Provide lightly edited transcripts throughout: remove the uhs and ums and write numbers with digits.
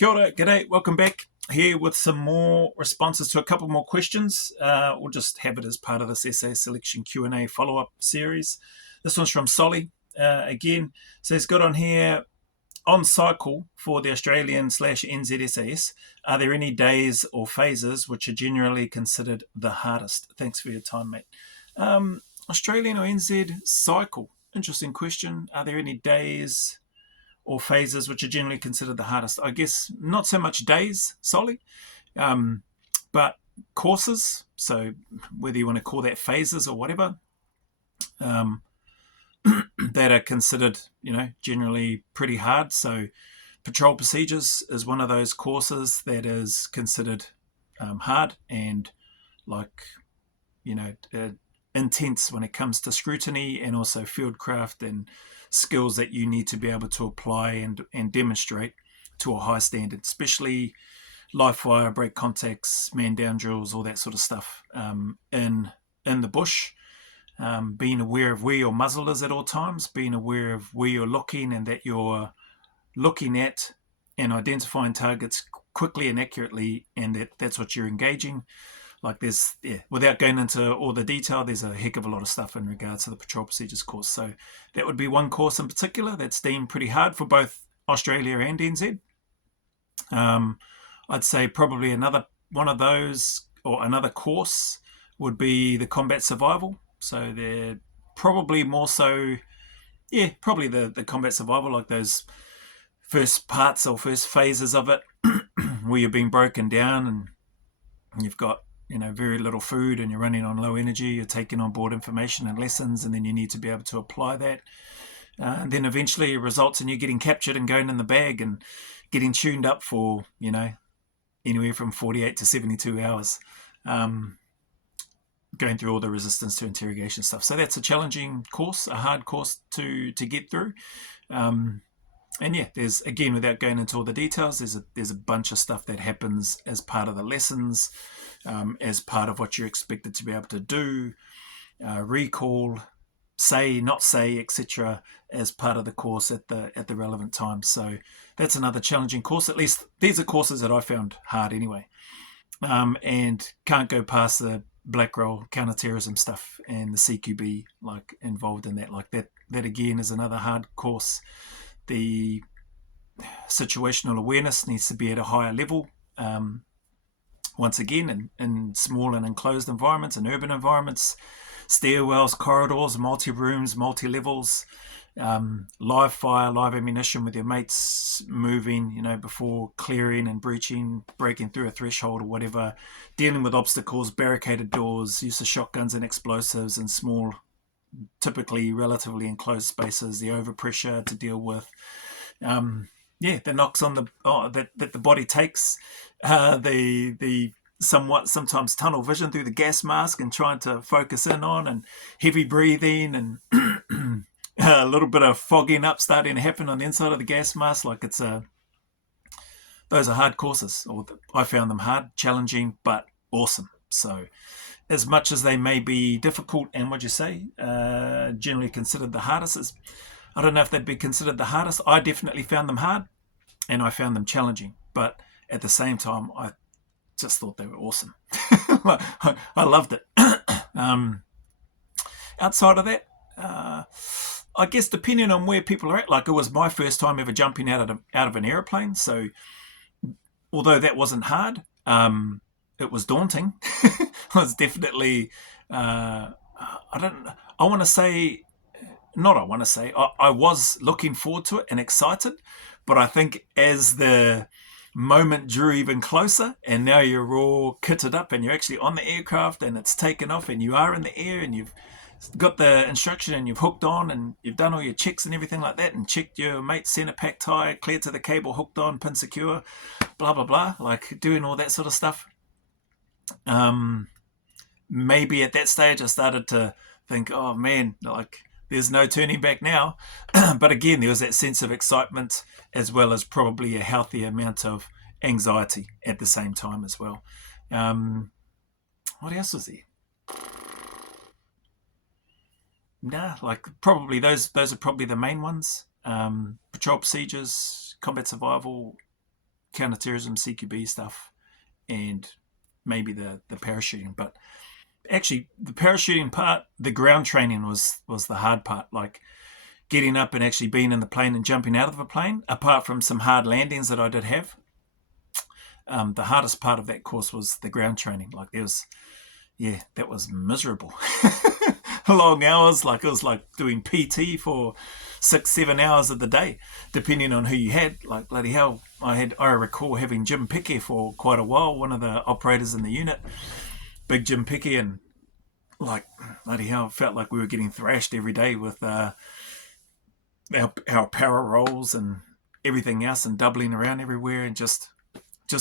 Kia ora, g'day, welcome back. Here with some more responses to a couple more questions. We'll just have it as part of this SAS Selection Q&A follow-up series. This one's from Solly. Again, says, good on here. On cycle for the Australian/NZ SAS, are there any days or phases which are generally considered the hardest? Thanks for your time, mate. Australian or NZ cycle? Interesting question. Are there any days or phases which are generally considered the hardest? I guess not so much days solely, but courses. So whether you want to call that phases or whatever, that are considered, generally pretty hard. So patrol procedures is one of those courses that is considered hard and intense when it comes to scrutiny and also fieldcraft and skills that you need to be able to apply and demonstrate to a high standard, especially live fire, break contacts, man down drills, all that sort of stuff in the bush. Being aware of where your muzzle is at all times, being aware of where you're looking and that you're looking at and identifying targets quickly and accurately, and that's what you're engaging. Without going into all the detail, there's a heck of a lot of stuff in regards to the patrol procedures course. So that would be one course in particular that's deemed pretty hard for both Australia and NZ. I'd say probably another one of those or another course would be the combat survival. So they're probably more so, probably the combat survival, like those first parts or first phases of it where you're being broken down and you've got very little food and you're running on low energy, you're taking on board information and lessons, and then you need to be able to apply that. And then eventually it results in you getting captured and going in the bag and getting tuned up for, anywhere from 48 to 72 hours, going through all the resistance to interrogation stuff. So that's a challenging course, a hard course to get through. There's, again, without going into all the details, there's a bunch of stuff that happens as part of the lessons, as part of what you're expected to be able to do, recall, say, not say, etc., as part of the course at the relevant time. So that's another challenging course. At least these are courses that I found hard anyway, and can't go past the black roll counterterrorism stuff and the CQB involved in that. That again is another hard course. The situational awareness needs to be at a higher level. Once again, in small and enclosed environments, in urban environments, stairwells, corridors, multi-rooms, multi-levels, live fire, live ammunition with your mates moving, before clearing and breaching, breaking through a threshold or whatever, dealing with obstacles, barricaded doors, use of shotguns and explosives in small, typically relatively enclosed spaces, the overpressure to deal with, the knocks on that the body takes, the sometimes tunnel vision through the gas mask and trying to focus in on, and heavy breathing and a little bit of fogging up starting to happen on the inside of the gas mask. Those are hard courses, or I found them hard, challenging, but awesome. So as much as they may be difficult and, generally considered the hardest, I don't know if they'd be considered the hardest. I definitely found them hard and I found them challenging, but at the same time, I just thought they were awesome. I loved it. Outside of that, I guess depending on where people are at, it was my first time ever jumping out of an airplane. So although that wasn't hard, it was daunting. It was definitely, I was looking forward to it and excited, but I think as the moment drew even closer and now you're all kitted up and you're actually on the aircraft and it's taken off and you are in the air and you've got the instruction and you've hooked on and you've done all your checks and everything like that and checked your mate's center pack tie, cleared to the cable, hooked on, pin secure, blah, blah, blah, doing all that sort of stuff. Maybe at that stage I started to think, oh man, there's no turning back now. But again, there was that sense of excitement as well as probably a healthy amount of anxiety at the same time as well. What else was there? Probably those are probably the main ones. Patrol procedures, combat survival, counterterrorism, CQB stuff, and maybe the parachuting. But actually, the parachuting part, the ground training was the hard part. Like getting up and actually being in the plane and jumping out of a plane, apart from some hard landings that I did have. The hardest part of that course was the ground training. Like that was miserable. Long hours, like it was like doing PT for 6-7 hours of the day, depending on who you had. Like bloody hell, I recall having Jim Pickey for quite a while, one of the operators in the unit, big Jim Pickey, and like bloody hell, it felt like we were getting thrashed every day with our power rolls and everything else, and doubling around everywhere, and just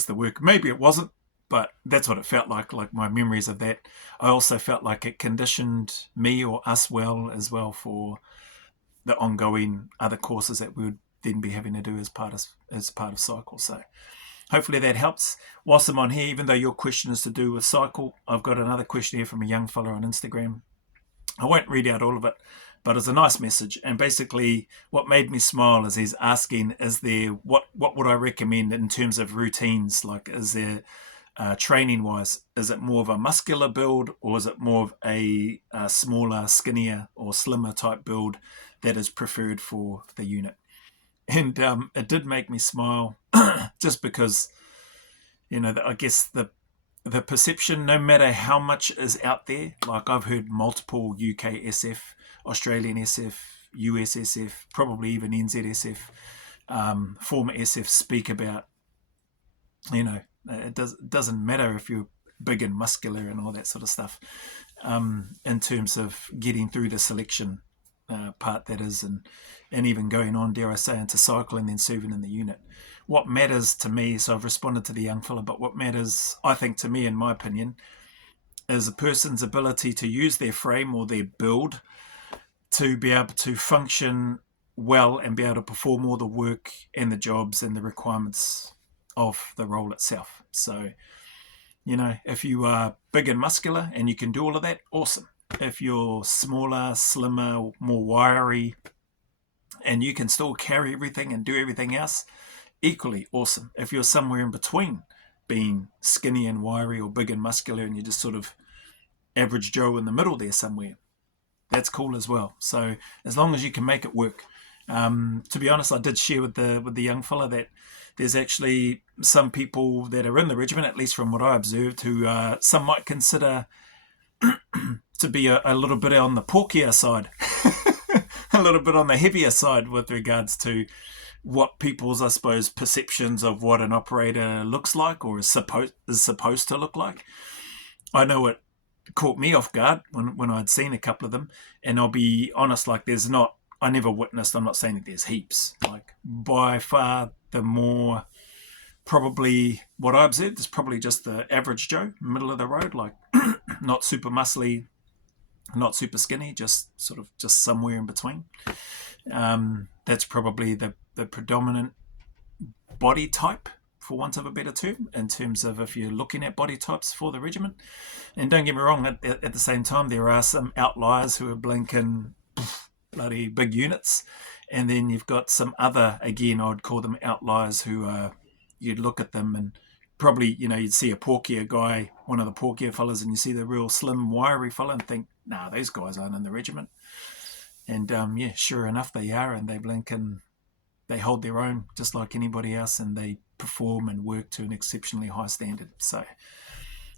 the work. Maybe it wasn't, but that's what it felt like my memories of that. I also felt like it conditioned me or us well as well for the ongoing other courses that we would then be having to do as part of cycle. So hopefully that helps. Whilst I'm on here, even though your question is to do with cycle, I've got another question here from a young fella on Instagram. I won't read out all of it, but it's a nice message. And basically what made me smile is he's asking, is there, what would I recommend in terms of routines? Like, is there, training wise, is it more of a muscular build, or is it more of a smaller, skinnier or slimmer type build that is preferred for the unit? And it did make me smile just because, I guess the perception, no matter how much is out there, like I've heard multiple UK SF, Australian SF, US SF, probably even NZSF, former SF speak about, it doesn't matter if you're big and muscular and all that sort of stuff, in terms of getting through the selection part, that is, and even going on, dare I say, into cycle and then serving in the unit. What matters to me, so I've responded to the young fella, but what matters, I think, to me, in my opinion, is a person's ability to use their frame or their build to be able to function well and be able to perform all the work and the jobs and the requirements of the role itself. So, if you are big and muscular and you can do all of that, awesome. If you're smaller, slimmer, more wiry, and you can still carry everything and do everything else, equally awesome. If you're somewhere in between, being skinny and wiry or big and muscular, and you're just sort of average Joe in the middle there somewhere, that's cool as well. So as long as you can make it work. To be honest, I did share with the young fella that there's actually some people that are in the regiment, at least from what I observed, who some might consider to be a little bit on the porkier side, a little bit on the heavier side with regards to what people's, I suppose, perceptions of what an operator looks like or is supposed to look like. I know it caught me off guard when I'd seen a couple of them, and I'll be honest, like I never witnessed, I'm not saying that there's heaps, like by far the more, probably what I observed is probably just the average Joe, middle of the road, like not super muscly, not super skinny, just somewhere in between. That's probably the predominant body type, for want of a better term, in terms of if you're looking at body types for the regiment. And don't get me wrong, at the same time, there are some outliers who are blinking bloody big units, and then you've got some other, again, I would call them outliers, who you'd look at them and probably, you'd see a porkier guy, one of the porkier fellas, and you see the real slim, wiry fella and think, nah, those guys aren't in the regiment. And sure enough, they are, and they blink and they hold their own just like anybody else, and they perform and work to an exceptionally high standard. So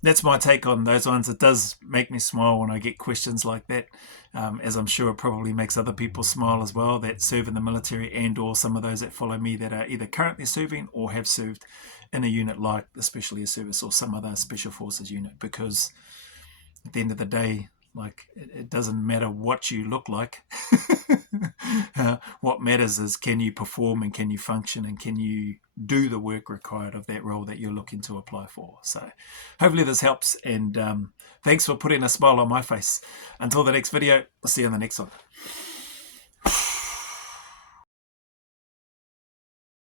that's my take on those ones. It does make me smile when I get questions like that, as I'm sure it probably makes other people smile as well that serve in the military, and or some of those that follow me that are either currently serving or have served in a unit like the Special Air Service or some other Special Forces unit, because at the end of the day, like, it doesn't matter what you look like. What matters is, can you perform and can you function and can you do the work required of that role that you're looking to apply for. So hopefully this helps, and thanks for putting a smile on my face. Until the next video, I'll see you in the next one.